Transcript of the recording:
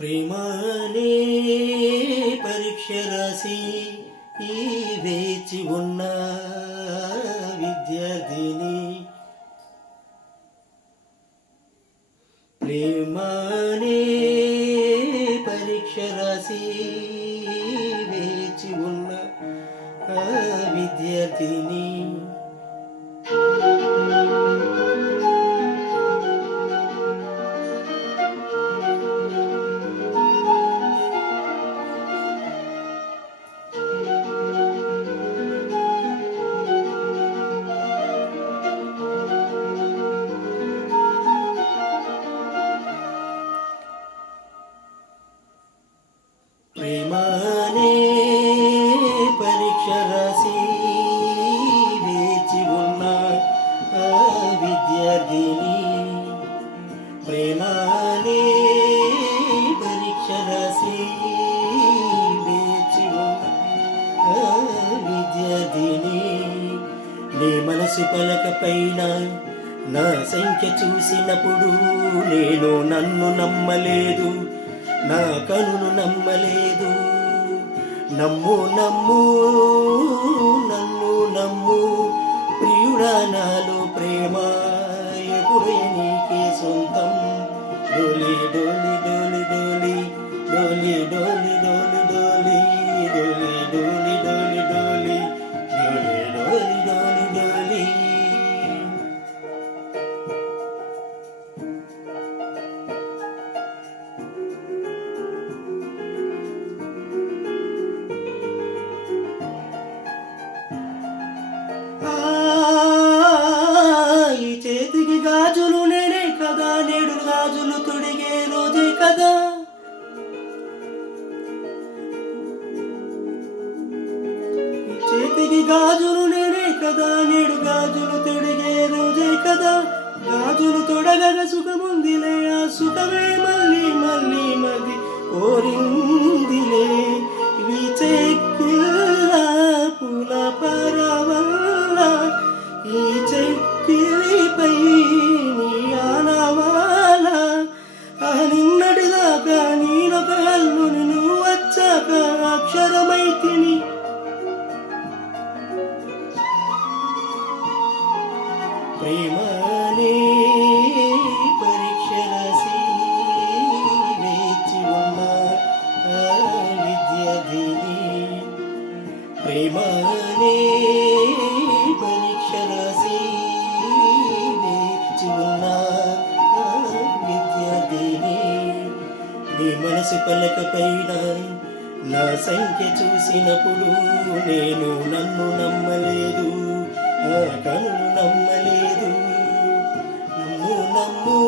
ప్రేమనే పరీక్ష రాసి ఈ వేచి ఉన్న విద్యార్థిని, ప్రేమనే పరీక్ష రాసి వేచి ఉన్న విద్యార్థిని, ప్రేమనే పరీక్ష రాసి వేచి ఉన్న విద్యార్థిని, ప్రేమనే పరీక్ష రాసి వేచి ఉన్న విద్యార్థిని. నీ మనసు పలక పైన నా సంఖ్య చూసినప్పుడు నేను నన్ను నమ్మలేదు, నా కనులు నమ్మలేదు. నమ్ము నమ్ము నన్ను నమ్ము ప్రియుడా, నాలో ప్రేమ ఎప్పుడే నీకే సొంతం. డోలి డోలి డోలి డోలి డోలి డోలి డోలి డోలి డోలి డోలి డోలి డోలి డోలి డోలి డోలి. ఈ చేతికి గాజులు నేనే కదా, నేడు గాజులు తొడిగే రోజే కదా. ఈ చేతికి గాజులు నేనే కదా, నేడు గాజులు తొడిగే రోజే కదా. గాజులు తొడగల సుఖముందిలే, ఆ సుఖమే మళ్ళీ మళ్ళీ మళ్ళీ ఓరిందిలే. ఇవి చెక్కిళ్ళ పూల పరవల్ల, ఈ చెక్కిలిపై నీ ఆనవాల. నిన్నటిదాకా నేనొక అల్లుని, నువ్వు వచ్చాక అక్షరమైతిని. ప్రేమనే పరీక్ష రాసి వేచి ఉన్న విద్యార్థిని, ప్రేమనే పరీక్ష రాసి వేచి ఉన్న విద్యార్థిని. నీ మనసు పలక పైన నా సంఖ్య చూసినప్పుడు నేను నన్ను నమ్మలేదు, కనులు నమ్మలేదు. నమ్ము నమ్ము